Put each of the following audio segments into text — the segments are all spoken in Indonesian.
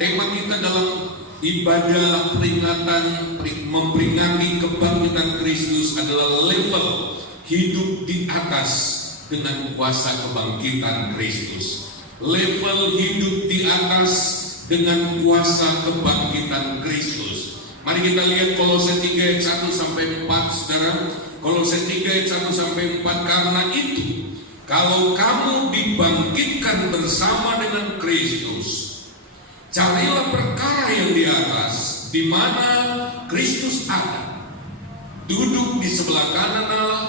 Tema kita dalam ibadah peringatan memperingati kebangkitan Kristus adalah level hidup di atas dengan kuasa kebangkitan Kristus. Level hidup di atas dengan kuasa kebangkitan Kristus. Mari kita lihat Kolose 3 ayat 1 sampai 4, Saudara. Kolose 3 ayat 1 sampai 4, karena itu kalau kamu dibangkitkan bersama dengan Kristus, carilah perkara yang di atas, di mana Kristus ada, duduk di sebelah kanan Allah.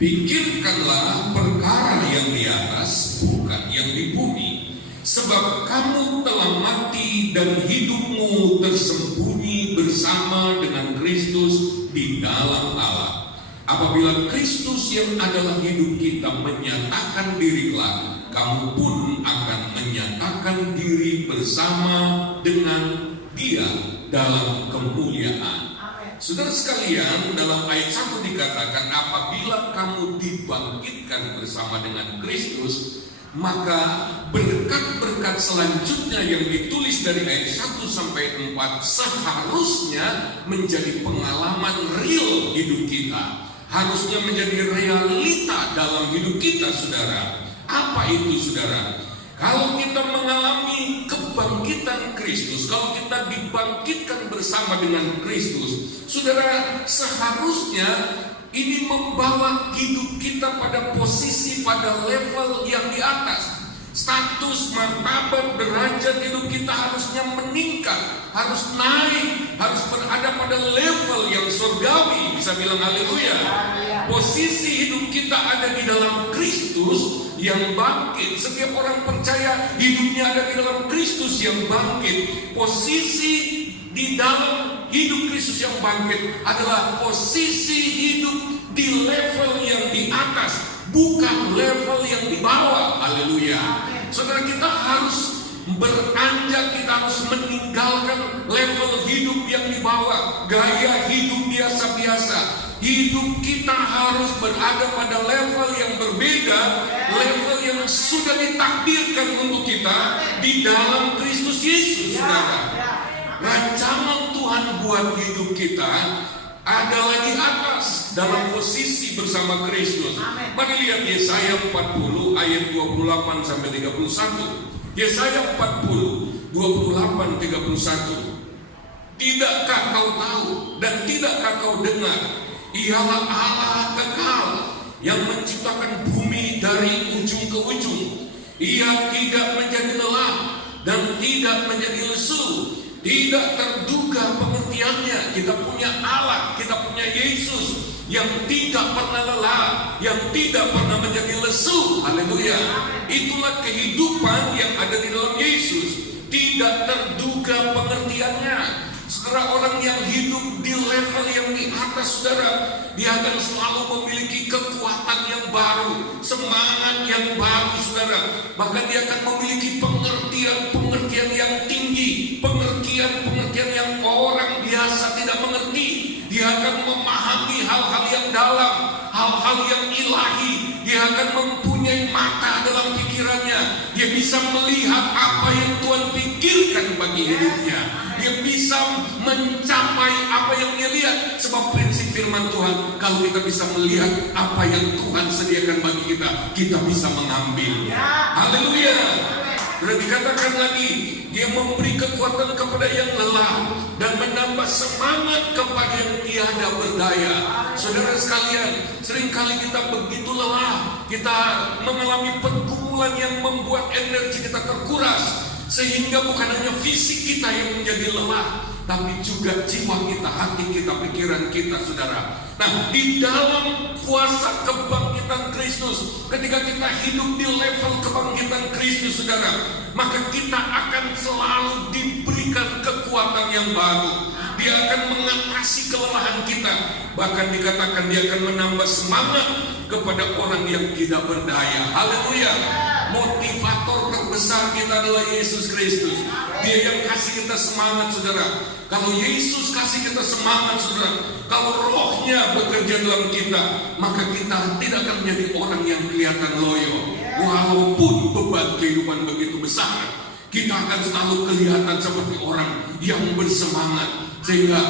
Pikirkanlah perkara yang di atas, bukan yang di bumi. Sebab kamu telah mati dan hidupmu tersembunyi bersama dengan Kristus di dalam Allah. Apabila Kristus yang adalah hidup kita menyatakan diri kelak, kamu pun akan menyatakan diri bersama dengan Dia dalam kemuliaan. Saudara sekalian, dalam ayat 1 dikatakan apabila kamu dibangkitkan bersama dengan Kristus, maka berkat-berkat selanjutnya yang ditulis dari ayat 1 sampai 4 seharusnya menjadi pengalaman real hidup kita. Harusnya menjadi realita dalam hidup kita, saudara. Apa itu, saudara? Kalau kita mengalami kebangkitan Kristus, kalau kita dibangkitkan bersama dengan Kristus, saudara, seharusnya ini membawa hidup kita pada posisi, pada level yang di atas. Status, martabat, derajat hidup kita harusnya meningkat, harus naik, harus berada pada level yang surgawi. Bisa bilang haleluya. Posisi hidup kita ada di dalam Kristus yang bangkit. Setiap orang percaya hidupnya ada di dalam Kristus yang bangkit. Posisi di dalam hidup Kristus yang bangkit adalah posisi hidup di level yang di atas, bukan level yang di bawah. Haleluya. Saudara, kita harus beranjak, kita harus meninggalkan level hidup yang di bawah, gaya hidup biasa-biasa. Hidup kita harus berada pada level yang berbeda, level yang sudah ditakdirkan untuk kita di dalam Kristus Yesus, saudara. Rancangan Tuhan buat hidup kita adalah di atas, dalam posisi bersama Kristus. Mari lihat Yesaya 40 ayat 28 sampai 31. Yesaya 40 28 31. Tidakkah kau tahu dan tidakkah kau dengar? Ialah Allah kekal yang menciptakan bumi dari ujung ke ujung. Ia tidak menjadi lelah dan tidak menjadi lesu. Tidak terduga pengertiannya. Kita punya Allah, kita punya Yesus yang tidak pernah lelah, yang tidak pernah menjadi lesu. Haleluya. Itulah kehidupan yang ada di dalam Yesus. Tidak terduga pengertiannya. Saudara, orang yang hidup di level yang di atas, saudara, dia akan selalu memiliki kekuatan yang baru, semangat yang baru, saudara. Bahkan dia akan memiliki pengertian-pengertian yang tinggi, pengertian-pengertian yang orang biasa tidak mengerti. Dia akan memahami hal-hal yang dalam, hal-hal yang ilahi. Dia akan mempunyai mata dalam pikirannya. Dia bisa melihat apa yang Tuhan pikirkan bagi hidupnya. Dia bisa mencapai apa yang dia lihat. Sebab prinsip firman Tuhan, kalau kita bisa melihat apa yang Tuhan sediakan bagi kita, kita bisa mengambil. Haleluya. Sudah dikatakan lagi, dia memberi kekuatan kepada yang lelah dan menambah semangat kepada yang tiada berdaya. Saudara sekalian, seringkali kita begitu lelah, kita mengalami pergumulan yang membuat energi kita terkuras, sehingga bukan hanya fisik kita yang menjadi lelah, tapi juga jiwa kita, hati kita, pikiran kita, saudara. Nah, di dalam kuasa kebangkitan Kristus, ketika kita hidup di level kebangkitan Kristus, saudara, maka kita akan selalu diberikan kekuatan yang baru. Dia akan mengatasi kelelahan kita. Bahkan dikatakan dia akan menambah semangat kepada orang yang tidak berdaya. Haleluya. Motivator terbesar kita adalah Yesus Kristus. Dia yang kasih kita semangat, saudara. Kalau Yesus kasih kita semangat, saudara, kalau rohnya bekerja dalam kita, maka kita tidak akan menjadi orang yang kelihatan loyo. Walaupun beban kehidupan begitu besar, Kita akan selalu kelihatan seperti orang yang bersemangat, sehingga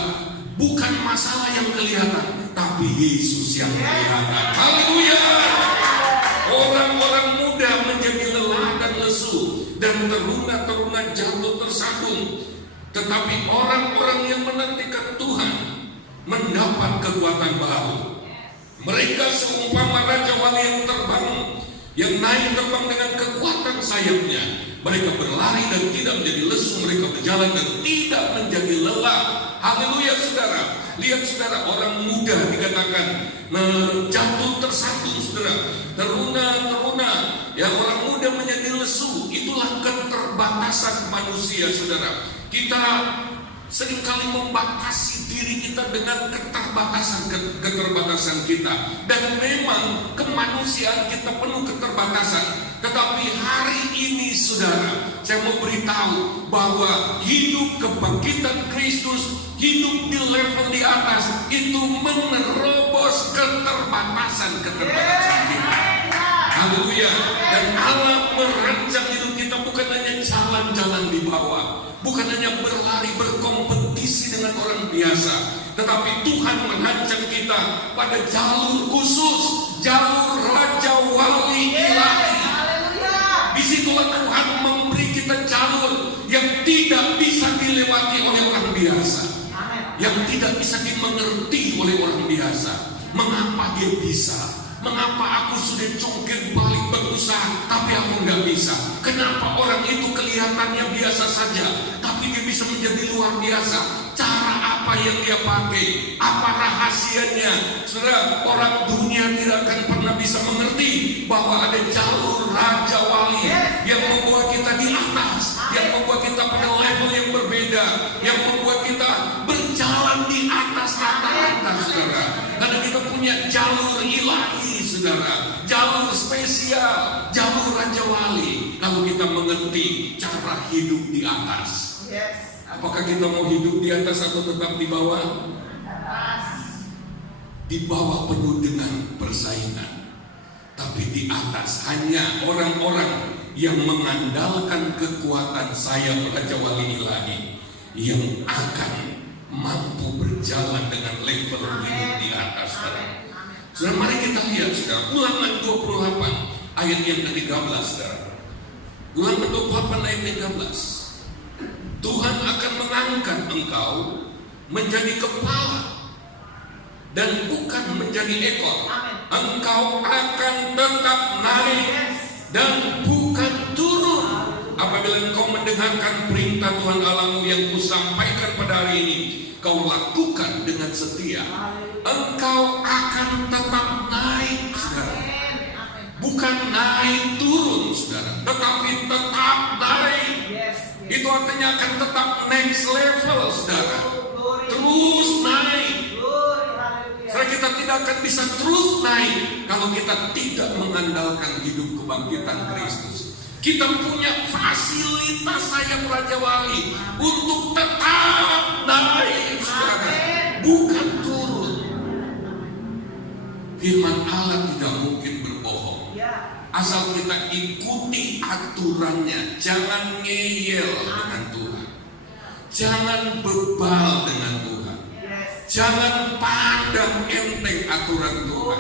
bukan masalah yang kelihatan, tapi Yesus yang kelihatan. Haleluya. Orang-orang muda menjadi lelah dan lesu, dan teruna-teruna jatuh tersandung. Tetapi orang-orang yang menantikan Tuhan mendapat kekuatan baru. Mereka seumpama raja wali yang terbang, yang naik terbang dengan kekuatan sayapnya. Mereka berlari dan tidak menjadi lesu, mereka berjalan dan tidak menjadi lelah. Haleluya saudara. Lihat saudara, orang muda dikatakan jatuh tersandung saudara, teruna-teruna. Ya, orang muda menjadi lesu. Itulah keterbatasan manusia saudara. Kita seringkali membatasi diri kita dengan keterbatasan kita. Dan memang kemanusiaan kita penuh keterbatasan. Tetapi hari ini saudara, saya mau beritahu bahwa hidup kebangkitan Kristus, hidup di level di atas, itu menerobos keterbatasan kita. Haleluya. Dan Allah merancang hidup kita bukan hanya jalan-jalan di bawah, bukan hanya berlari berkompetisi dengan orang biasa, tetapi Tuhan merancang kita pada jalur khusus, jalur Raja Wali Ilahi. Disitulah Tuhan memberi kita jalur yang tidak bisa dilewati oleh orang biasa, yang tidak bisa dimengerti oleh orang biasa. Mengapa dia bisa? Mengapa aku sudah cungkir balik berusaha tapi aku nggak bisa? Kenapa orang itu kelihatannya biasa saja tapi dia bisa menjadi luar biasa? Cara apa yang dia pakai? Apa rahasianya? Saudara, orang dunia tidak akan pernah bisa mengerti bahwa ada jalur Raja Wali yang membuat kita di atas, yang membuat kita pada level yang berbeda, yang membuat kita berjalan di atas rata-rata saudara. Karena kita punya jalur ilahi saudara, jalur spesial, jalur Raja Wali. Kalau kita mengerti cara hidup di atas. Apakah kita mau hidup di atas atau tetap di bawah? Di bawah penuh dengan persaingan. Tapi di atas hanya orang-orang yang mengandalkan kekuatan sayap Raja Wali Ilahi yang akan mampu berjalan dengan level hidup di atas. Saudara, mari kita lihat saudara, Ulangan 28 ayat yang ke-13 saudara. Ulangan 28 ayat 13. Tuhan akan mengangkat engkau menjadi kepala dan bukan menjadi ekor. Engkau akan tetap naik dan bukan turun. Apabila engkau mendengarkan perintah Tuhan Allahmu yang kusampaikan pada hari ini, kau lakukan dengan setia, engkau akan tetap naik saudara. Bukan naik turun saudara, tetapi tetap naik. Itu artinya akan tetap next level saudara, terus naik. Saudara, kita tidak akan bisa terus naik kalau kita tidak mengandalkan hidup kebangkitan Kristus. Kita punya fasilitas sayap Raja Wali untuk tetap naik saudara, bukan turun. Firman Allah tidak mungkin berbohong. Asal kita ikuti aturannya. Jangan ngeyel dengan Tuhan, jangan bebal dengan Tuhan, jangan pandang enteng aturan Tuhan.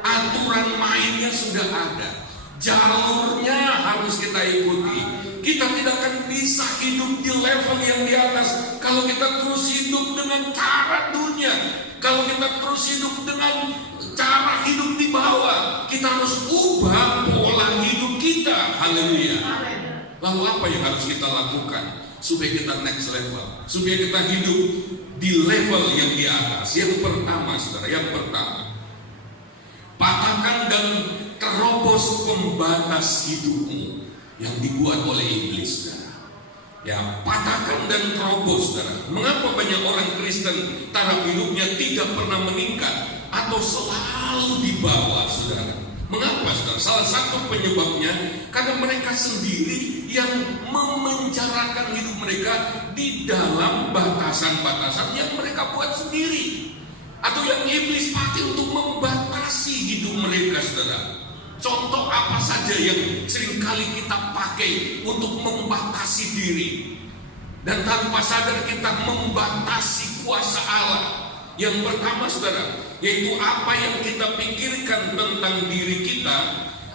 Aturan mainnya sudah ada, jalurnya harus kita ikuti. Kita tidak akan bisa hidup di level yang di atas kalau kita terus hidup dengan cara dunia. Kalau kita terus hidup dengan cara hidup di bawah, kita harus ubah pola hidup kita. Haleluya. Lalu apa yang harus kita lakukan supaya kita next level, supaya kita hidup di level yang di atas? Yang pertama saudara, yang pertama, patahkan dan terobos pembatas hidupmu yang dibuat oleh iblis saudara. Ya, patahkan dan terobos saudara. Mengapa banyak orang Kristen taraf hidupnya tidak pernah meningkat atau selalu di bawah saudara? Mengapa saudara? Salah satu penyebabnya karena mereka sendiri yang memenjarakan hidup mereka di dalam batasan-batasan yang mereka buat sendiri, atau yang iblis pakai untuk membatasi hidup mereka saudara. Contoh apa saja yang seringkali kita pakai untuk membatasi diri, dan tanpa sadar kita membatasi kuasa Allah. Yang pertama saudara, yaitu apa yang kita pikirkan tentang diri kita,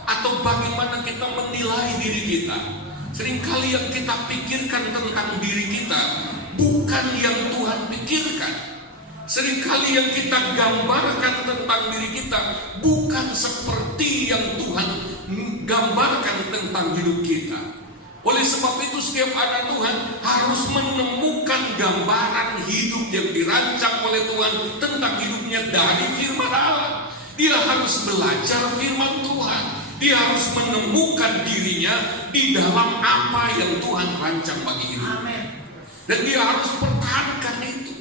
atau bagaimana kita menilai diri kita. Seringkali yang kita pikirkan tentang diri kita bukan yang Tuhan pikirkan. Seringkali yang kita gambarkan tentang diri kita bukan seperti yang Tuhan gambarkan tentang hidup kita. Oleh sebab itu setiap anak Tuhan harus menemukan gambaran hidup yang dirancang oleh Tuhan tentang hidupnya dari firman Allah. Dia harus belajar firman Tuhan. Dia harus menemukan dirinya di dalam apa yang Tuhan rancang bagi hidup. Dan dia harus pertahankan itu.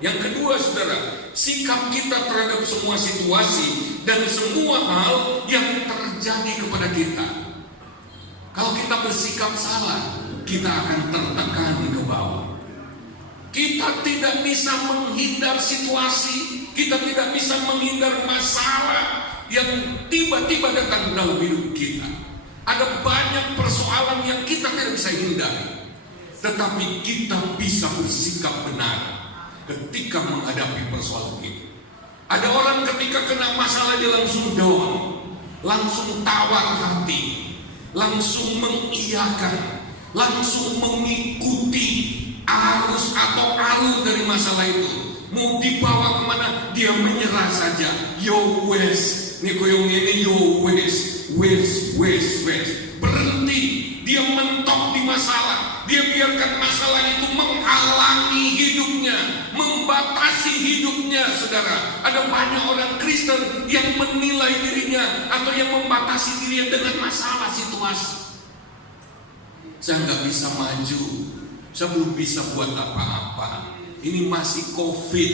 Yang kedua saudara, sikap kita terhadap semua situasi dan semua hal yang terjadi kepada kita. Kalau kita bersikap salah, kita akan tertekan ke bawah. Kita tidak bisa menghindar situasi, kita tidak bisa menghindar masalah yang tiba-tiba datang dalam hidup kita. Ada banyak persoalan yang kita tidak bisa hindari, tetapi kita bisa bersikap benar ketika menghadapi persoalan itu. Ada orang ketika kena masalah dia langsung down, langsung tawar hati, langsung mengiyakan, langsung mengikuti arus atau alur dari masalah itu. Mau dibawa kemana dia menyerah saja. Yo wes, nih koyong ini yo wes. Berhenti, dia mentok di masalah. Dia biarkan masalah itu menghalangi hidupnya, membatasi hidupnya, saudara. Ada banyak orang Kristen yang menilai dirinya atau yang membatasi dirinya dengan masalah situasi. Saya nggak bisa maju, saya belum bisa buat apa-apa. Ini masih COVID,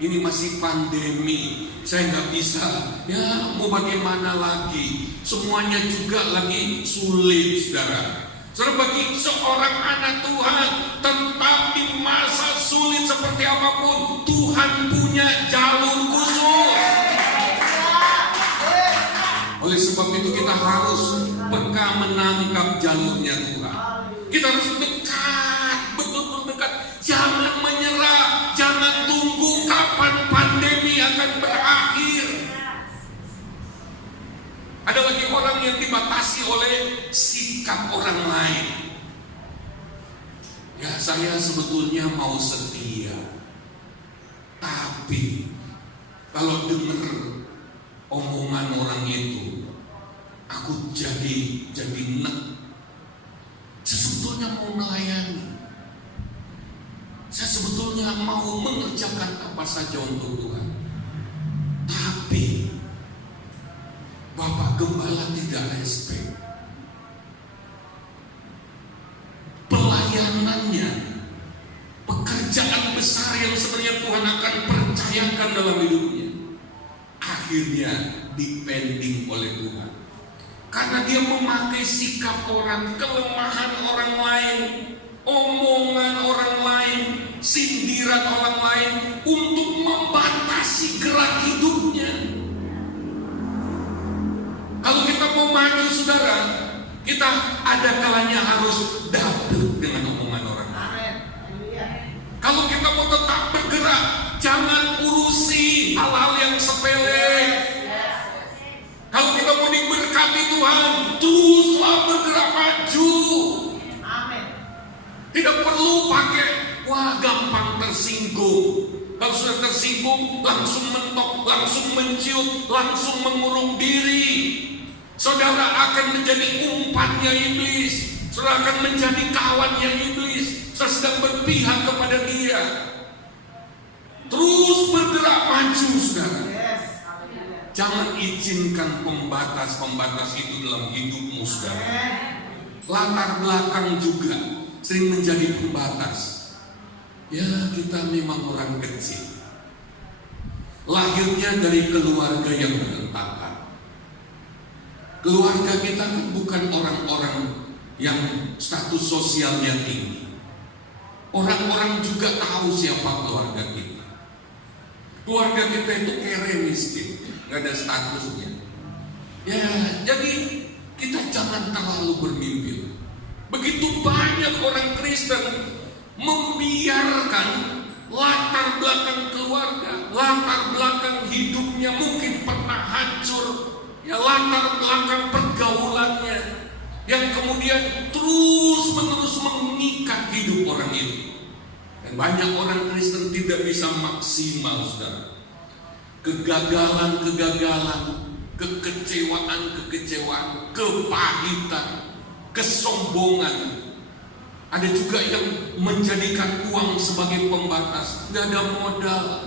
ini masih pandemi. Saya nggak bisa. Ya mau bagaimana lagi? Semuanya juga lagi sulit, saudara. Saudara, bagi seorang anak Tuhan, tetap di masa sulit seperti apapun, Tuhan punya jalur khusus. Oleh sebab itu kita harus peka menangkap jalurnya Tuhan. Kita harus dekat, betul-betul dekat. Jangan menyerah, jangan tunggu kapan pandemi akan berakhir. Ada lagi orang yang dibatasi oleh sikap orang lain. Ya, saya sebetulnya mau setia, tapi kalau dengar omongan orang itu, aku jadi nek. Saya sebetulnya mau melayani. Saya sebetulnya mau mengerjakan apa saja untuk Tuhan. Tapi Bapak Gembala tidak respect. Pelayanannya, pekerjaan besar yang sebenarnya Tuhan akan percayakan dalam hidupnya, akhirnya dipending oleh Tuhan. Karena dia memakai sikap orang, kelemahan orang lain, omongan orang lain, sindiran orang lain untuk membatasi gerak hidupnya. Kalau kita mau maju, saudara, kita ada kalanya harus dapet dengan omongan orang lain. Kalau kita mau tetap bergerak, jangan urusi hal-hal yang sepele. Kalau kita mau diberkati Tuhan, teruslah bergerak maju. Tidak perlu pakai, wah gampang tersinggung. Kalau sudah tersinggung, langsung mentok, langsung menciut, langsung mengurung diri. Saudara akan menjadi umpannya iblis. Saudara akan menjadi kawannya iblis. Saudara sedang berpihak kepada dia. Terus bergerak maju, saudara. Jangan izinkan pembatas-pembatas itu dalam hidupmu, saudara. Latar belakang juga sering menjadi pembatas. Ya, kita memang orang kecil. Lahirnya dari keluarga yang berantakan. Keluarga kita kan bukan orang-orang yang status sosialnya tinggi. Orang-orang juga tahu siapa keluarga kita. Keluarga kita itu kere miskin, gak ada statusnya. Ya, jadi kita jangan terlalu bermimpi. Begitu banyak orang Kristen membiarkan latar belakang keluarga, latar belakang hidupnya mungkin pernah hancur, ya latar belakang pergaulannya yang kemudian terus-menerus mengikat hidup orang itu. Dan banyak orang Kristen tidak bisa maksimal, saudara. Kegagalan-kegagalan, kekecewaan-kekecewaan, kepahitan, kesombongan. Ada juga yang menjadikan uang sebagai pembatas. Gak ada modal,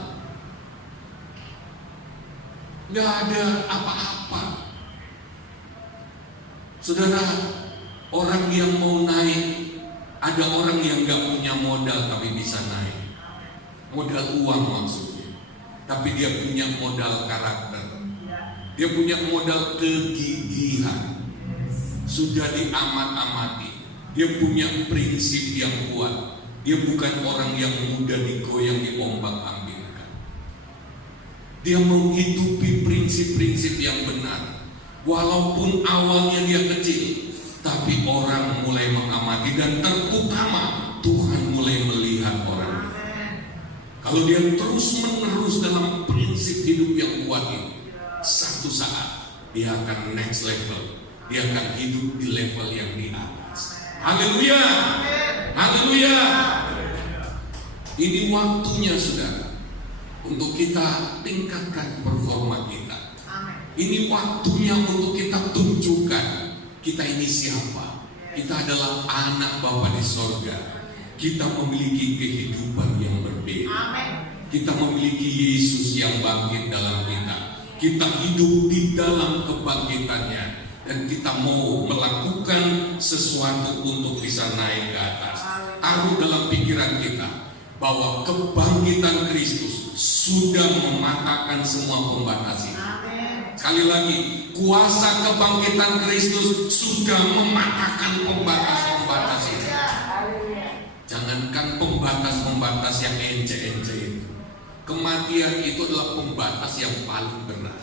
gak ada apa-apa. Saudara, orang yang mau naik, ada orang yang gak punya modal tapi bisa naik. Modal uang maksudnya, tapi dia punya modal karakter. Dia punya modal kegigihan, sudah diamat-amati. Dia punya prinsip yang kuat. Dia bukan orang yang mudah digoyang, diombak-ambingkan. Dia menghidupi prinsip-prinsip yang benar. Walaupun awalnya dia kecil, tapi orang mulai mengamati, dan terutama Tuhan mulai melihat orang. Kalau dia terus-menerus dalam prinsip hidup yang kuat ini, satu saat dia akan next level. Dia akan hidup di level yang di atas. Haleluya, haleluya. Ini waktunya, saudara, untuk kita tingkatkan performa kita. Ini waktunya untuk kita tunjukkan kita ini siapa. Kita adalah anak Bapa di sorga. Kita memiliki kehidupan yang berbeda. Kita memiliki Yesus yang bangkit dalam kita. Kita hidup di dalam kebangkitannya. Dan kita mau melakukan sesuatu untuk bisa naik ke atas. Taruh dalam pikiran kita bahwa kebangkitan Kristus sudah mematahkan semua pembatas itu. Sekali lagi, kuasa kebangkitan Kristus sudah mematahkan pembatas-pembatas itu. Jangankan pembatas-pembatas yang ence-ence itu. Kematian itu adalah pembatas yang paling berat.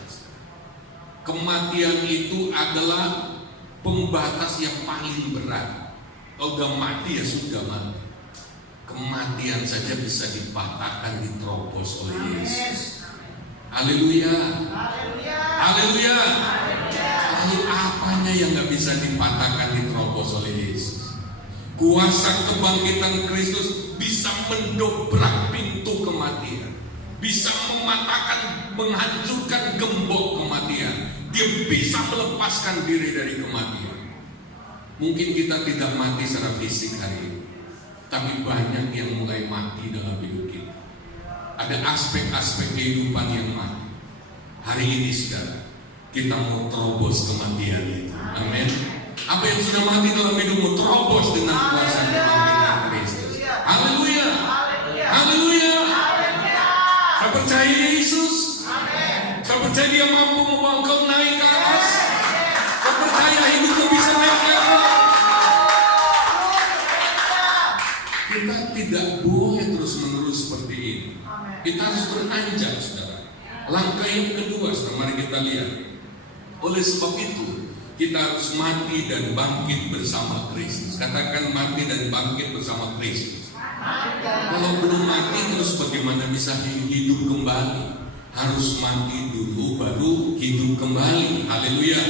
Kematian itu adalah pembatas yang paling berat. Kalau udah mati ya sudah mati. Kematian saja bisa dipatahkan, diterobos oleh Yesus. Haleluya, haleluya. Lalu apanya yang gak bisa dipatahkan, diterobos oleh Yesus? Kuasa kebangkitan Kristus bisa mendobrak pintu kematian, bisa mematahkan, menghancurkan gembok kematian. Dia bisa melepaskan diri dari kematian. Mungkin kita tidak mati secara fisik hari ini, tapi banyak yang mulai mati dalam hidup kita. Ada aspek-aspek kehidupan yang mati. Hari ini, saudara, kita mau terobos kematian itu. Amin. Apa yang sudah mati dalam hidupmu, terobos dengan kuasa kebangkitan Kristus. Haleluya, haleluya. Saya percaya Yesus. Saya percaya Dia mampu membawa engkau naik ke atas. Saya percaya hidupmu bisa naik ke atas. Kita tidak boleh terus-menerus seperti ini. Kita harus beranjak, saudara. Langkah yang kedua, saudara, mari kita lihat. Oleh sebab itu, kita harus mati dan bangkit bersama Kristus. Katakan mati dan bangkit bersama Kristus. Kalau belum mati, terus bagaimana bisa hidup kembali? Harus mati dulu baru hidup kembali. Haleluya.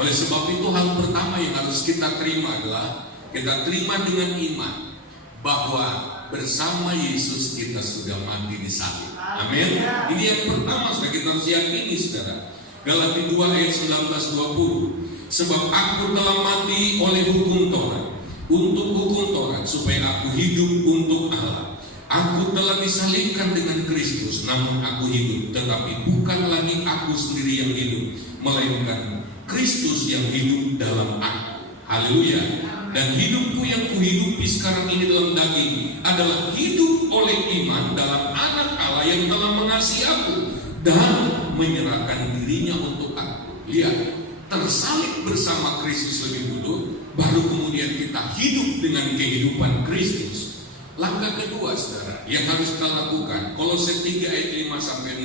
Oleh sebab itu, hal pertama yang harus kita terima adalah kita terima dengan iman bahwa bersama Yesus kita sudah mati di salib. Amin. Ini yang pertama, sudah kita harus yakini, saudara. Galatia 2 ayat 19-20. Sebab aku telah mati oleh hukum Taurat, untuk hukum Taurat, supaya aku hidup untuk Allah. Aku telah disalibkan dengan Kristus, namun aku hidup, tetapi bukan lagi aku sendiri yang hidup, melainkan Kristus yang hidup dalam aku. Haleluya. Dan hidupku yang kuhidupi sekarang ini dalam daging adalah hidup oleh iman dalam Anak Allah yang telah mengasihi aku dan menyerahkan dirinya untuk aku. Lihat, tersalib bersama Kristus lebih dulu, baru kemudian kita hidup dengan kehidupan Kristus. Langkah kedua, saudara, yang harus kita lakukan, Kolose 3 ayat 5-6.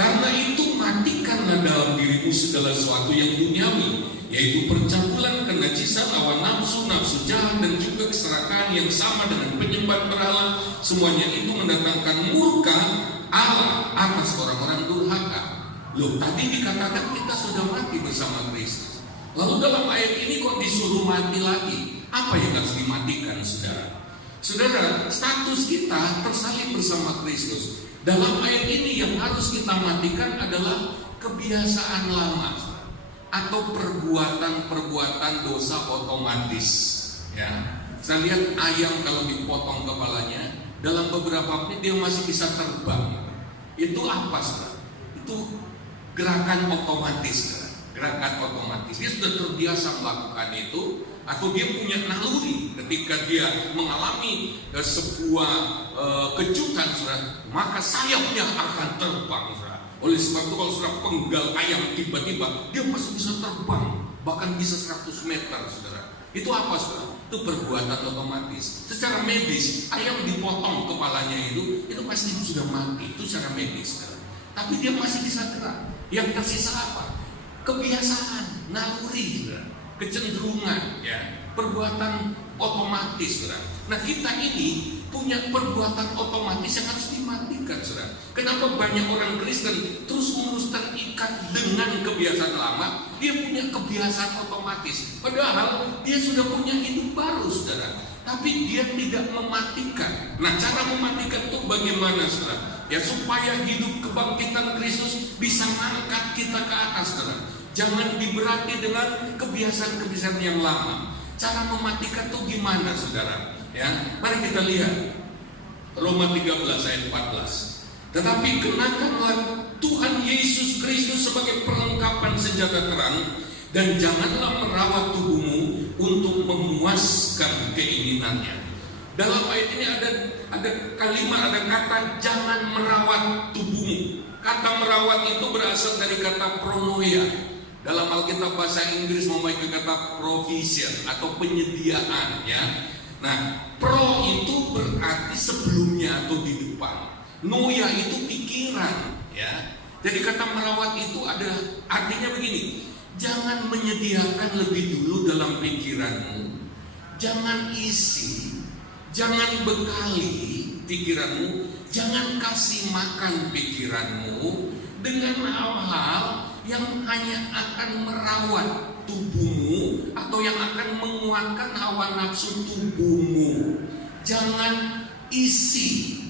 Karena itu matikanlah dalam dirimu segala sesuatu yang duniawi, yaitu percabulan, kenajisan, hawa nafsu, nafsu jahat, dan juga keserakahan yang sama dengan penyembah berhala. Semuanya itu mendatangkan murka Allah atas orang-orang durhaka. Loh, tadi dikatakan kita sudah mati bersama Kristus. Lalu dalam ayat ini kok disuruh mati lagi? Apa yang harus dimatikan, saudara? Saudara, status kita tersalib bersama Kristus. Dalam ayat ini yang harus kita matikan adalah kebiasaan lama atau perbuatan-perbuatan dosa otomatis. Ya, saya lihat ayam kalau dipotong kepalanya, dalam beberapa menit dia masih bisa terbang. Itu apa, saudara? Itu gerakan otomatis, saudara. Gerakan otomatis. Dia sudah terbiasa melakukan itu, atau dia punya naluri ketika dia mengalami sebuah kejutan, saudara, maka sayapnya akan terbang, saudara. Oleh sebab itu kalau saudara penggal ayam tiba-tiba dia masih bisa terbang, bahkan bisa 100 meter, saudara. Itu apa, saudara? Itu perbuatan otomatis. Secara medis, ayam dipotong kepalanya itu pasti sudah mati. Itu secara medis, saudara. Tapi dia masih bisa gerak. Yang tersisa apa? Kebiasaan, naluri, saudara. Kecenderungan, ya, perbuatan otomatis, saudara. Nah, kita ini punya perbuatan otomatis yang harus dimatikan, saudara. Kenapa banyak orang Kristen terus-menerus terikat dengan kebiasaan lama? Dia punya kebiasaan otomatis, padahal dia sudah punya hidup baru, saudara. Tapi dia tidak mematikan. Nah, cara mematikan itu bagaimana, saudara? Ya, supaya hidup kebangkitan Kristus bisa mengangkat kita ke atas, saudara. Jangan diberati dengan kebiasaan-kebiasaan yang lama. Cara mematikan itu gimana, saudara? Ya, mari kita lihat Roma 13 ayat 14. Tetapi kenakanlah Tuhan Yesus Kristus sebagai perlengkapan senjata terang, dan janganlah merawat tubuhmu untuk memuaskan keinginannya. Dalam ayat ini ada kalimat, ada kata jangan merawat tubuhmu. Kata merawat itu berasal dari kata pronoia. Dalam Alkitab bahasa Inggris memakai kata provision atau penyediaan, ya. Nah, pro itu berarti sebelumnya atau di depan. Noia itu pikiran, ya. Jadi kata merawat itu ada artinya begini. Jangan menyediakan lebih dulu dalam pikiranmu. Jangan isi, jangan bekali pikiranmu, jangan kasih makan pikiranmu dengan hal-hal yang hanya akan merawat tubuhmu atau yang akan menguatkan hawa nafsu tubuhmu. Jangan isi.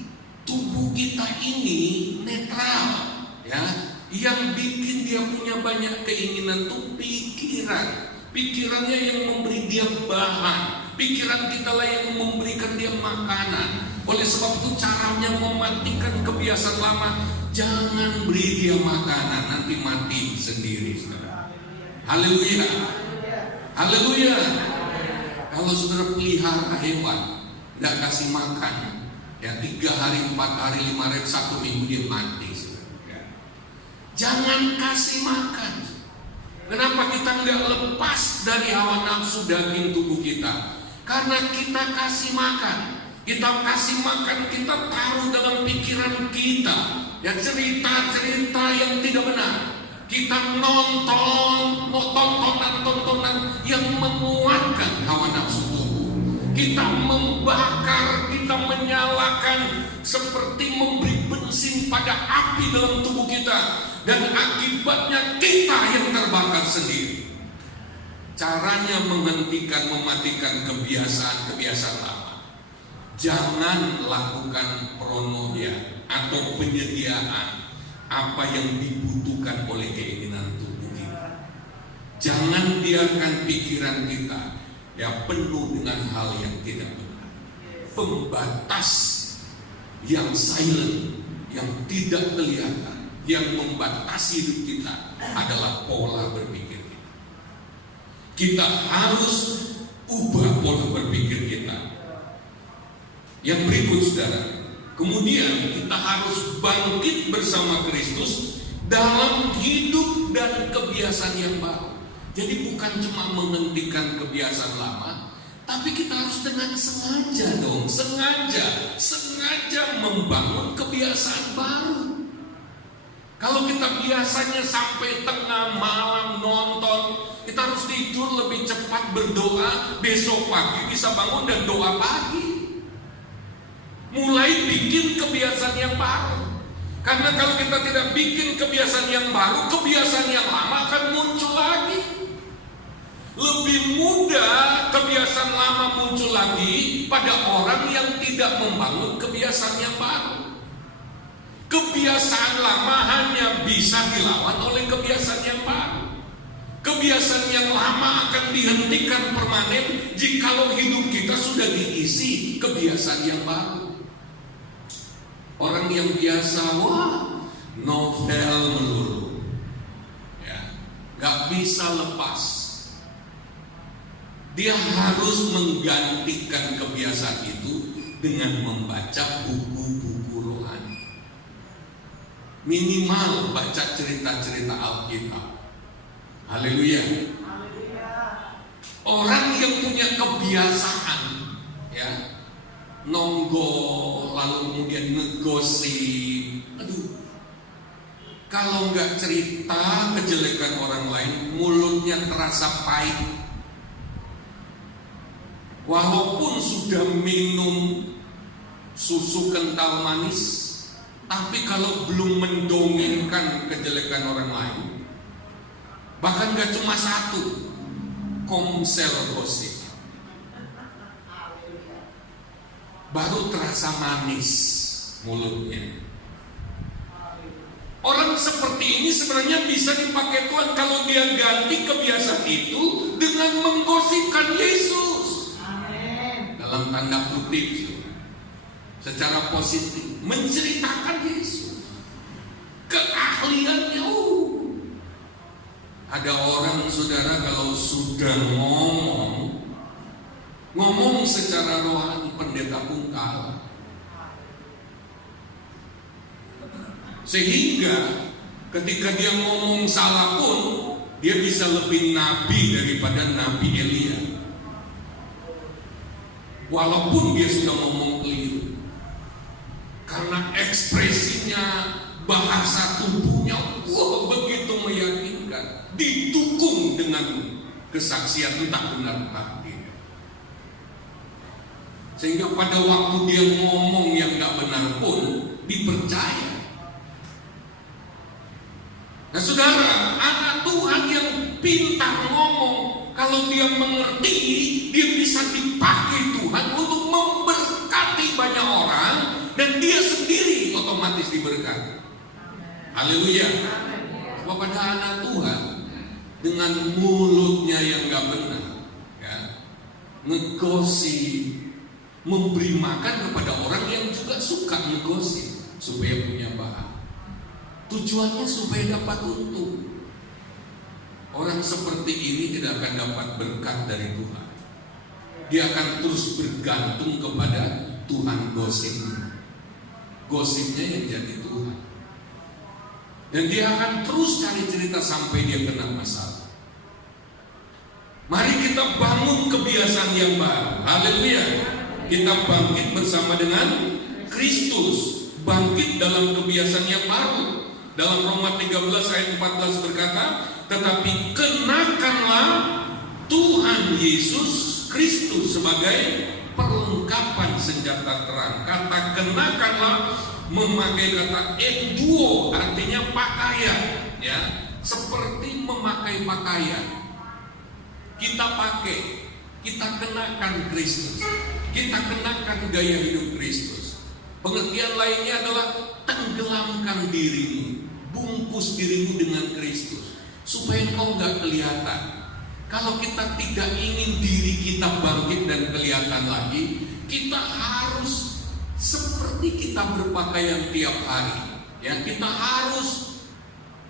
Tubuh kita ini netral, ya. Yang bikin dia punya banyak keinginan tuh pikiran. Pikirannya yang memberi dia bahan. Pikiran kita lah yang memberikan dia makanan. Oleh sebab itu caranya mematikan kebiasaan lama, jangan beri dia makanan, nanti mati sendiri, saudara. Haleluya. Haleluya. Kalau saudara pelihara hewan, tidak kasih makan, ya 3 hari, 4 hari, 5 hari, 1 minggu dia mati, saudara. Ya. Jangan kasih makan. Kenapa kita nggak lepas dari hawa nafsu daging tubuh kita? Karena kita kasih makan. Kita kasih makan, kita taruh dalam pikiran kita, ya, cerita-cerita yang tidak benar. Kita nonton tontonan yang menguatkan hawa nafsu tubuh. Kita membakar, kita menyalakan seperti memberi bensin pada api dalam tubuh kita, dan akibatnya kita yang terbakar sendiri. Caranya menghentikan, mematikan kebiasaan-kebiasaan lama. Jangan lakukan pronoia atau penyediaan apa yang dibutuhkan oleh keinginan tubuh kita. Jangan biarkan pikiran kita, ya, penuh dengan hal yang tidak benar. Pembatas yang silent, yang tidak kelihatan, yang membatasi hidup kita adalah pola berpikir kita. Kita harus ubah pola berpikir kita. Yang berikut, saudara, kemudian kita harus bangkit bersama Kristus dalam hidup dan kebiasaan yang baru. Jadi bukan cuma menghentikan kebiasaan lama, tapi kita harus dengan sengaja dong, sengaja membangun kebiasaan baru. Kalau kita biasanya sampai tengah malam nonton, kita harus tidur lebih cepat berdoa, besok pagi bisa bangun dan doa pagi. Mulai bikin kebiasaan yang baru. Karena kalau kita tidak bikin kebiasaan yang baru, kebiasaan yang lama akan muncul lagi. Lebih mudah kebiasaan lama muncul lagi pada orang yang tidak membangun kebiasaan yang baru. Kebiasaan lama hanya bisa dilawan oleh kebiasaan yang baru. Kebiasaan yang lama akan dihentikan permanen jikalau hidup kita sudah diisi kebiasaan yang baru. Orang yang biasa, novel melulu, ya, gak bisa lepas. Dia harus menggantikan kebiasaan itu dengan membaca buku-buku rohani. Minimal baca cerita-cerita Alkitab. Haleluya. Orang yang punya kebiasaan, ya, nonggol lalu kemudian ngegosip, kalau nggak cerita kejelekan orang lain, mulutnya terasa pahit. Walaupun sudah minum susu kental manis, tapi kalau belum mendongengkan kejelekan orang lain, bahkan gak cuma satu, komsel gosip, baru terasa manis mulutnya. Orang seperti ini sebenarnya bisa dipakai Tuhan kalau dia ganti kebiasaan itu dengan menggosipkan Yesus. Dalam tanda kutip, secara positif, menceritakan Yesus, keahliannya. Ada orang, saudara, kalau sudah ngomong secara rohani, pendeta pun kalah. Sehingga ketika dia ngomong salah pun, dia bisa lebih nabi daripada Nabi Elia. Walaupun dia sudah ngomong keliru, karena ekspresinya, bahasa tubuhnya, begitu meyakinkan, didukung dengan kesaksian entah benar entah tidak. Sehingga pada waktu dia ngomong yang gak benar pun dipercaya. Nah saudara, anak Tuhan yang pintar ngomong, kalau dia mengerti, dia bisa dipakai Tuhan untuk memberkati banyak orang, dan dia sendiri otomatis diberkati. Haleluya. Sebab pada anak Tuhan, dengan mulutnya yang gak benar, ya, ngegosip, memberi makan kepada orang yang juga suka ngegosip supaya punya bahan. Tujuannya supaya dapat untung. Orang seperti ini tidak akan dapat berkat dari Tuhan. Dia akan terus bergantung kepada Tuhan gosipnya. Gosipnya yang jadi Tuhan. Dan dia akan terus cari cerita sampai dia kena masalah. Mari kita bangun kebiasaan yang baru. Haleluya. Kita bangkit bersama dengan Kristus. Bangkit dalam kebiasaan yang baru. Dalam Roma 13 ayat 14 berkata, tetapi kenakanlah Tuhan Yesus Kristus sebagai perlengkapan senjata terang. Kata kenakanlah memakai kata enduo, artinya pakaian, ya, seperti memakai pakaian. Kita pakai, kita kenakan Kristus, kita kenakan gaya hidup Kristus. Pengertian lainnya adalah tenggelamkan dirimu, bungkus dirimu dengan Kristus, supaya engkau nggak kelihatan. Kalau kita tidak ingin diri kita bangkit dan kelihatan lagi, kita harus seperti kita berpakaian tiap hari. Ya, kita harus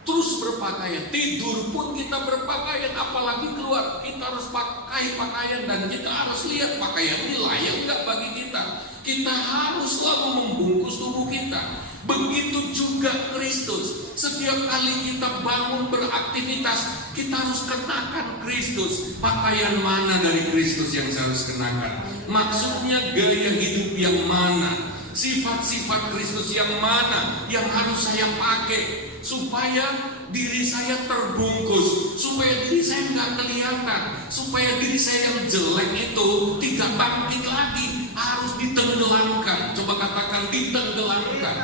terus berpakaian. Tidur pun kita berpakaian, apalagi keluar kita harus pakai pakaian, dan kita harus lihat pakaian ini layak nggak bagi kita. Kita harus selalu membungkus tubuh kita. Begitu juga Kristus. Setiap kali kita bangun beraktivitas, kita harus kenakan Kristus. Pakaian mana dari Kristus yang saya harus kenakan? Maksudnya gaya hidup yang mana? Sifat-sifat Kristus yang mana yang harus saya pakai? supaya diri saya terbungkus, supaya diri saya nggak kelihatan, supaya diri saya yang jelek itu tidak bangkit lagi, harus ditenggelamkan. Coba katakan ditenggelamkan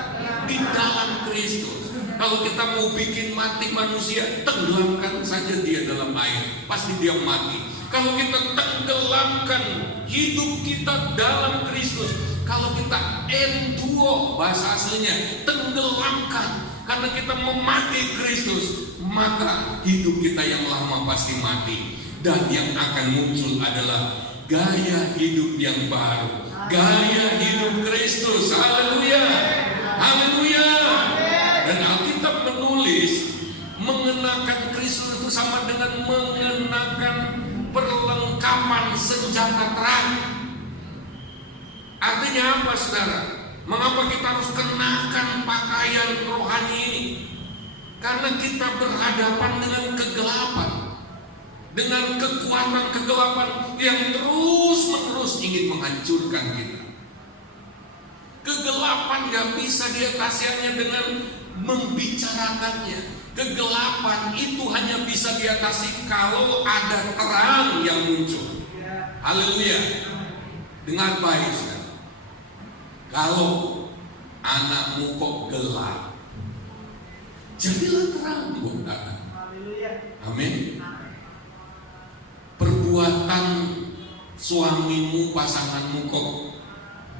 di dalam Kristus. Kalau kita mau bikin mati manusia, tenggelamkan saja dia dalam air, pasti dia mati. Kalau kita tenggelamkan hidup kita dalam Kristus, kalau kita enduo, bahasa aslinya tenggelamkan, karena kita memati Kristus, maka hidup kita yang lama pasti mati. Dan yang akan muncul adalah gaya hidup yang baru, gaya hidup Kristus. Haleluya, haleluya. Dan Alkitab menulis mengenakan Kristus itu sama dengan mengenakan perlengkapan senjata terang. Artinya apa, saudara? Mengapa kita harus kenakan pakaian rohani ini? Karena kita berhadapan dengan kegelapan, dengan kekuatan kegelapan yang terus-menerus ingin menghancurkan kita. Kegelapan gak bisa diatasi hanya dengan membicarakannya. Kegelapan itu hanya bisa diatasi kalau ada terang yang muncul. Haleluya. Dengar baik, saudara. Kalau anakmu kok gelap, jadilah terang buat anak. Amin. Perbuatan suamimu, pasanganmu kok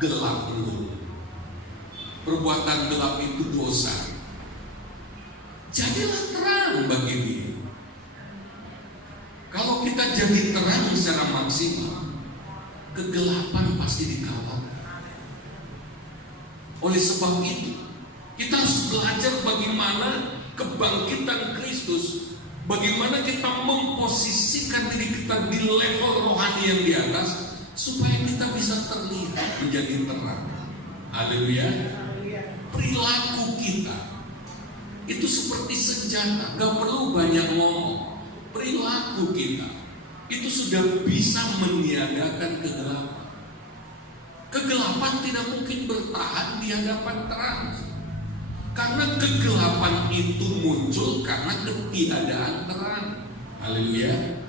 gelap menurut, perbuatan gelap itu dosa, jadilah terang bagi dia. Kalau kita jadi terang secara maksimal, kegelapan pasti dikawal. Oleh sebab itu, kita harus belajar bagaimana kebangkitan Kristus, bagaimana kita memposisikan diri kita di level rohani yang di atas, supaya kita bisa terlihat menjadi terang. Haleluya. Perilaku kita itu seperti senjata, gak perlu banyak ngomong. Perilaku kita itu sudah bisa meniadakan kegelapan. Kegelapan tidak mungkin bertahan di hadapan terang, karena kegelapan itu muncul karena ketiadaan terang. Haleluya.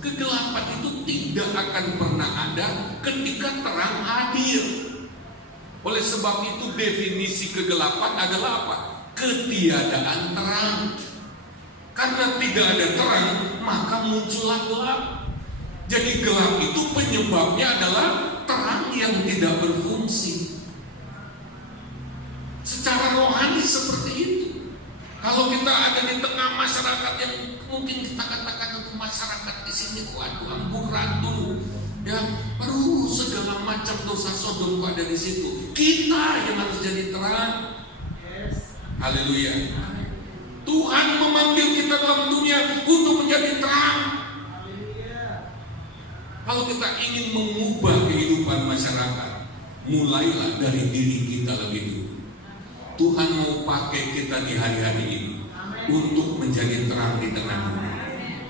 Kegelapan itu tidak akan pernah ada ketika terang hadir. Oleh sebab itu definisi kegelapan adalah apa? Ketiadaan terang. Karena tidak ada terang, maka muncullah gelap. Jadi gelap itu penyebabnya adalah terang yang tidak berfungsi. Secara rohani seperti itu. Kalau kita ada di tengah masyarakat yang mungkin kita katakan itu masyarakat di sini, waduh amburadul, ya, aduh segala macam dosa Sodom ada di situ. Kita yang harus jadi terang. Haleluya. Tuhan memanggil kita dalam dunia untuk menjadi terang. Kalau kita ingin mengubah kehidupan masyarakat, mulailah dari diri kita lebih dulu. Tuhan mau pakai kita di hari-hari ini untuk menjadi terang di tengah dunia,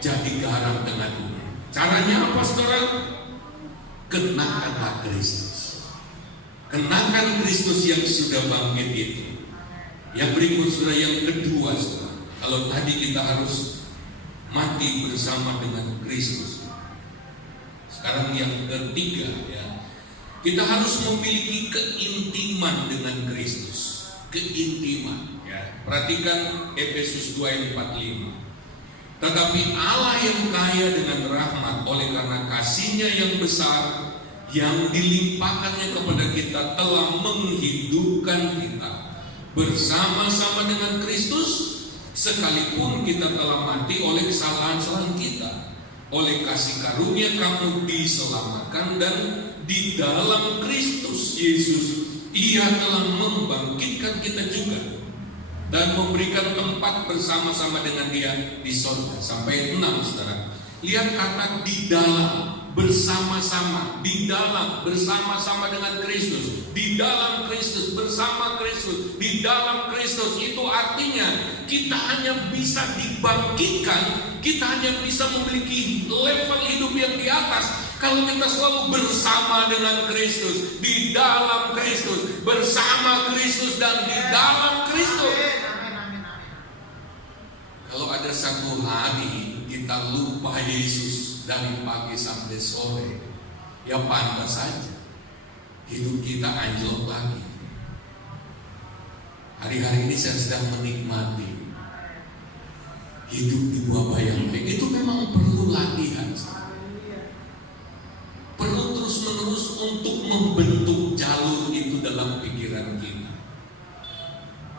jadi garam tengah dunia. Caranya apa, saudara? Kenakanlah Kristus. Kenakan Kristus yang sudah bangkit itu. Yang berikut, saudara, yang kedua, saudara, kalau tadi kita harus mati bersama dengan Kristus, sekarang yang ketiga, ya, kita harus memiliki keintiman dengan Kristus. Keintiman, ya. Perhatikan Efesus 2 ayat 45. Tetapi Allah yang kaya dengan rahmat oleh karena kasih-Nya yang besar yang dilimpahkannya kepada kita telah menghidupkan kita bersama-sama dengan Kristus, sekalipun kita telah mati oleh kesalahan-kesalahan kita. Oleh kasih karunia kamu diselamatkan, dan di dalam Kristus Yesus Ia telah membangkitkan kita juga dan memberikan tempat bersama-sama dengan Dia di sorga. Sampai 6, saudara. Lihat kata di dalam, bersama-sama, di dalam, bersama-sama dengan Kristus, di dalam Kristus, bersama Kristus, di dalam Kristus. Itu artinya kita hanya bisa dibangkitkan, kita hanya bisa memiliki level hidup yang di atas kalau kita selalu bersama dengan Kristus, di dalam Kristus, bersama Kristus, dan di dalam Kristus. Kalau ada satu hari kita lupa Yesus dari pagi sampai sore, ya pantas saja hidup kita anjlok lagi. Hari-hari ini saya sedang menikmati hidup di buah bayang baik. Itu memang perlu latihan, perlu terus-menerus untuk membentuk jalur itu dalam pikiran kita.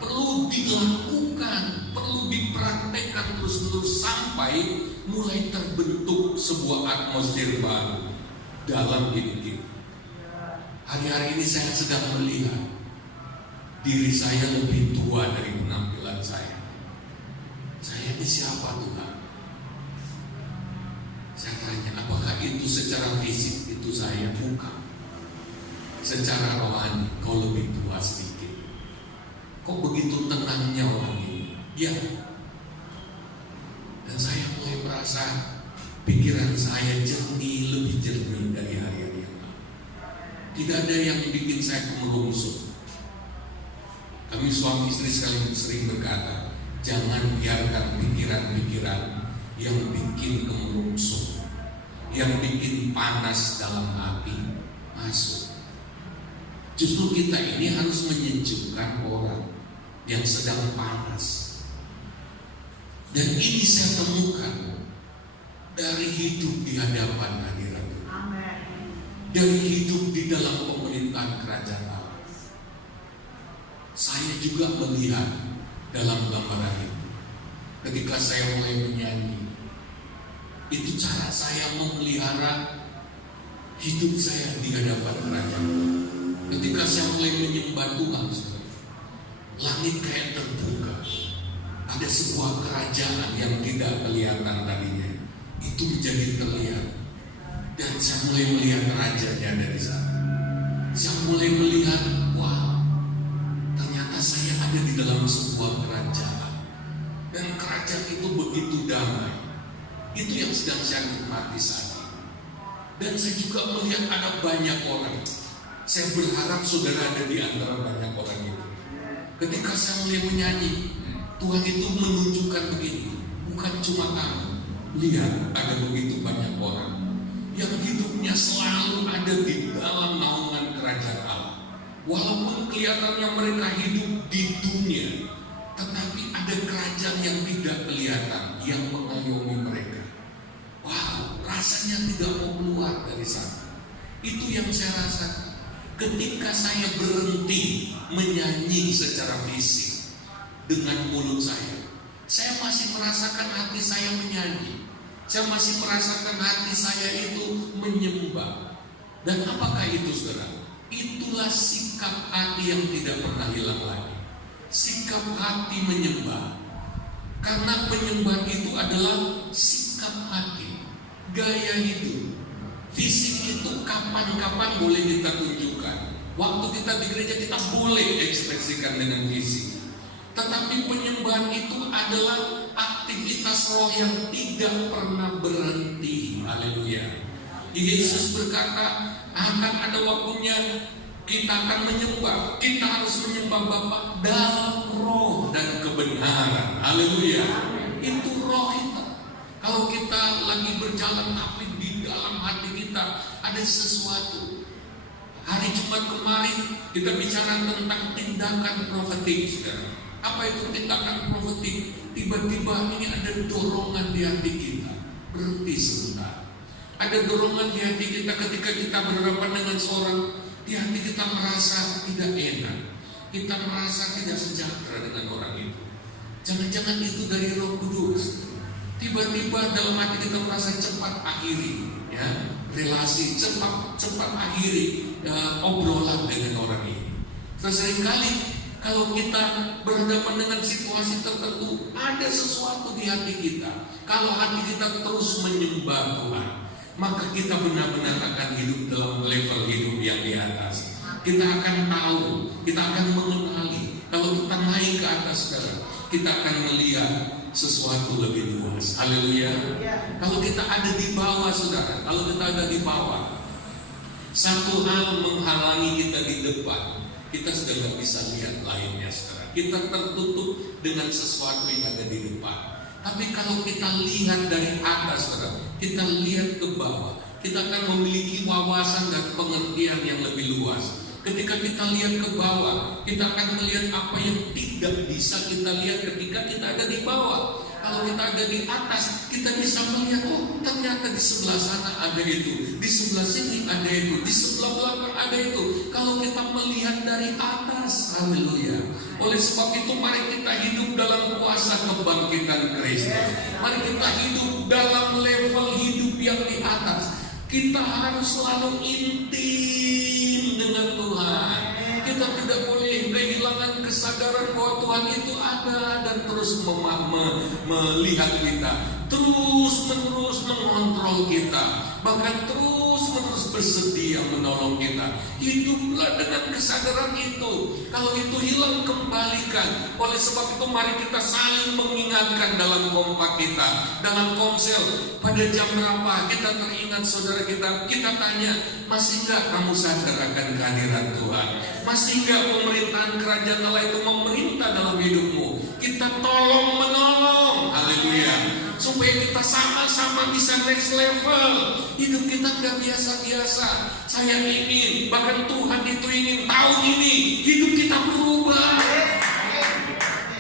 Perlu dilakukan, perlu dipraktekkan terus-menerus sampai mulai terbentuk sebuah atmosfer baru dalam hidup kita. Hari-hari ini saya sedang melihat diri saya lebih tua dari penampilan saya. Saya ini siapa Tuhan? Saya tanya, apakah itu secara fisik itu saya? Bukan. Secara rohani, kau lebih tua sedikit. Kok begitu tenangnya orang ini? Ya. Dan saya mulai merasa pikiran saya jernih, lebih jernih dari hari-hari yang lalu. Tidak ada yang bikin saya kemerungsung. Kami suami istri sering berkata, jangan biarkan pikiran-pikiran yang bikin kemerungsung, yang bikin panas dalam hati masuk. Justru kita ini harus menyejukkan orang yang sedang panas. Dan ini saya temukan dari hidup di hadapan hadirat Tuhan, dari hidup di dalam pemerintahan kerajaan Allah. Saya juga melihat dalam gambaran itu, ketika saya mulai menyanyi, itu cara saya memelihara hidup saya di hadapan kerajaan. Ketika saya mulai menyembah Tuhan, langit kayak terbuka. Ada sebuah kerajaan yang tidak kelihatan tadinya, itu menjadi terlihat. Dan saya mulai melihat rajanya dari sana. Saya mulai melihat, wah, ternyata saya ada di dalam sebuah kerajaan. Dan kerajaan itu begitu damai. Itu yang sedang saya nikmati saat ini. Dan saya juga melihat ada banyak orang. Saya berharap saudara ada di antara banyak orang itu. Ketika saya mulai menyanyi, Tuhan itu menunjukkan begini, bukan cuma kamu. Lihat, ada begitu banyak orang yang hidupnya selalu ada di dalam naungan kerajaan Allah. Walaupun kelihatannya mereka hidup di dunia, tetapi ada kerajaan yang tidak kelihatan yang mengayomi mereka. Wow, rasanya tidak mau keluar dari sana. Itu yang saya rasakan. Ketika saya berhenti menyanyi secara fisik dengan mulut saya masih merasakan hati saya menyanyi. Saya masih merasakan hati saya itu menyembah. Dan apakah itu saudara? Itulah sikap hati yang tidak pernah hilang lagi. Sikap hati menyembah. Karena penyembahan itu adalah sikap hati, gaya hidup. Fisik itu kapan-kapan boleh kita tunjukkan. Waktu kita di gereja kita boleh ekspresikan dengan fisik. Tetapi penyembahan itu adalah aktivitas roh yang tidak pernah berhenti. Haleluya. Yesus berkata, akan ada waktunya kita akan menyembah. Kita harus menyembah Bapa dalam roh dan kebenaran. Haleluya. Itu roh kita. Kalau kita lagi berjalan tapi di dalam hati kita ada sesuatu. Hari Jumat kemarin kita bicara tentang tindakan profetik, saudara. Apa itu tindakan profetik? Tiba-tiba ini ada dorongan di hati kita. Berhenti sebentar. Ada dorongan di hati kita ketika kita berhadapan dengan seorang, di hati kita merasa tidak enak. Kita merasa tidak sejahtera dengan orang itu. Jangan-jangan itu dari Roh Kudus. Tiba-tiba dalam hati kita merasa cepat akhiri, ya, relasi, cepat akhiri obrolan dengan orang ini. Seringkali kalau kita berhadapan dengan situasi tertentu, ada sesuatu di hati kita. Kalau hati kita terus menyembah Tuhan, maka kita benar-benar akan hidup dalam level hidup yang di atas. Kita akan tahu, kita akan mengenali. Kalau kita naik ke atas, saudara, kita akan melihat sesuatu lebih luas. Haleluya. Kalau kita ada di bawah, saudara, kalau kita ada di bawah, satu hal menghalangi kita di depan, kita sudah gak bisa lihat lainnya, saudara. Kita tertutup dengan sesuatu yang ada di depan. Tapi kalau kita lihat dari atas, kita lihat ke bawah, kita akan memiliki wawasan dan pengertian yang lebih luas. Ketika kita lihat ke bawah, kita akan melihat apa yang tidak bisa kita lihat ketika kita ada di bawah. Kalau kita ada di atas, kita bisa melihat, oh ternyata di sebelah sana ada itu, di sebelah sini ada itu, di sebelah belakang ada itu. Kalau kita melihat dari atas, haleluya. Oleh sebab itu mari kita hidup dalam kuasa kebangkitan Kristus. Mari kita hidup dalam level hidup yang di atas. Kita harus selalu intim dengan Tuhan. Kita tidak boleh kehilangan kesadaran bahwa Tuhan itu ada dan terus melihat kita, terus menerus mengontrol kita, bahkan terus menerus bersedia menolong kita. Hiduplah dengan kesadaran itu. Kalau itu hilang, kembalikan. Oleh sebab itu mari kita saling mengingatkan dalam kompak kita, dalam komsel. Pada jam berapa kita teringat saudara kita tanya, masih enggak kamu sadar akan kehadiran Tuhan? Masih enggak pemerintahan kerajaan Allah itu memerintah dalam hidupmu? Kita tolong menolong, haleluya, supaya kita sama-sama bisa next level. Hidup kita gak biasa-biasa. Saya ingin, bahkan Tuhan itu ingin tahun ini hidup kita berubah.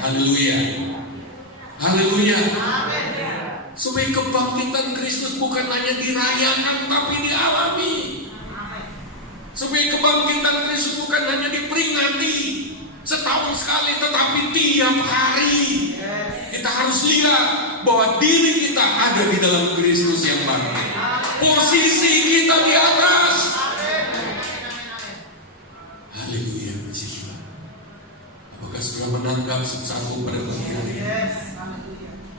Haleluya, haleluya. Supaya kebangkitan Kristus bukan hanya dirayakan tapi dialami. Supaya kebangkitan Kristus bukan hanya diperingati setahun sekali, tetapi tiap hari. Kita harus lihat bahwa diri kita ada di dalam Kristus yang bangkit. Posisi kita di atas. Haleluya, puji Tuhan. Apakah sudah menangkap satu pada pagi hari?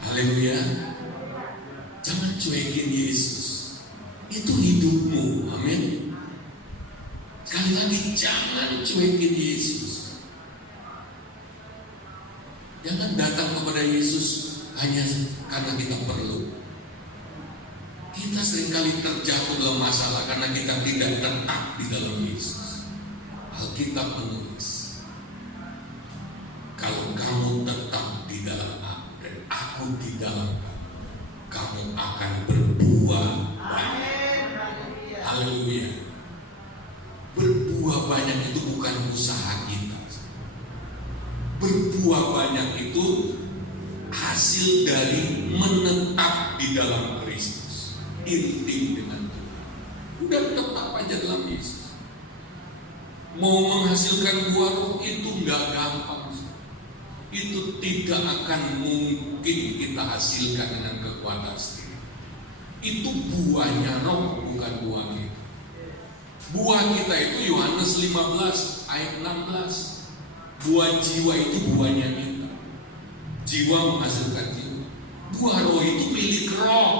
Haleluya. Jangan cuekin Yesus. Itu hidupmu, amin. Sekali lagi, jangan cuekin Yesus. Jangan datang kepada Yesus hanya karena kita perlu. Kita seringkali terjatuh dalam masalah karena kita tidak tetap di dalam Yesus. Alkitab menulis, kalau kamu tetap di dalam aku dan aku di dalam kamu akan berbuah banyak. Haleluya. Berbuah banyak itu bukan usaha kita. Berbuah banyak itu hasil dari menetap di dalam Kristus, intim dengan Tuhan. Udah tetap aja dalam Yesus. Mau menghasilkan buah roh itu nggak gampang. Itu tidak akan mungkin kita hasilkan dengan kekuatan sendiri. Itu buahnya roh, bukan buah kita. Buah kita itu Yohanes 15 ayat 16. Buah jiwa itu buahnya kita. Jiwa menghasilkan jiwa. Buah roh itu milik roh.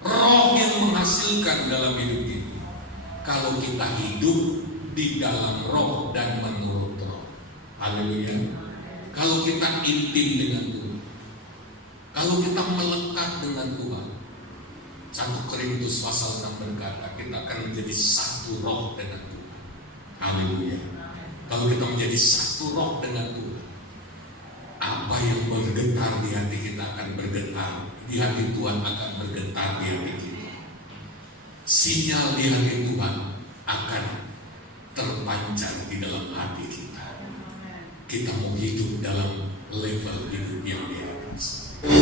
Roh yang menghasilkan dalam hidup kita. Kalau kita hidup di dalam roh dan menurut roh. Haleluya. Kalau kita intim dengan Tuhan, kalau kita melekat dengan Tuhan, 1 Korintus pasal 6 berkata, kita akan menjadi satu roh dengan Tuhan. Haleluya. Kalau kita menjadi satu roh dengan Tuhan, apa yang bergetar di hati kita akan bergetar, di hati Tuhan akan bergetar di hati kita. Sinyal di hati Tuhan akan terpancar di dalam hati kita. Kita mau hidup dalam level hidup yang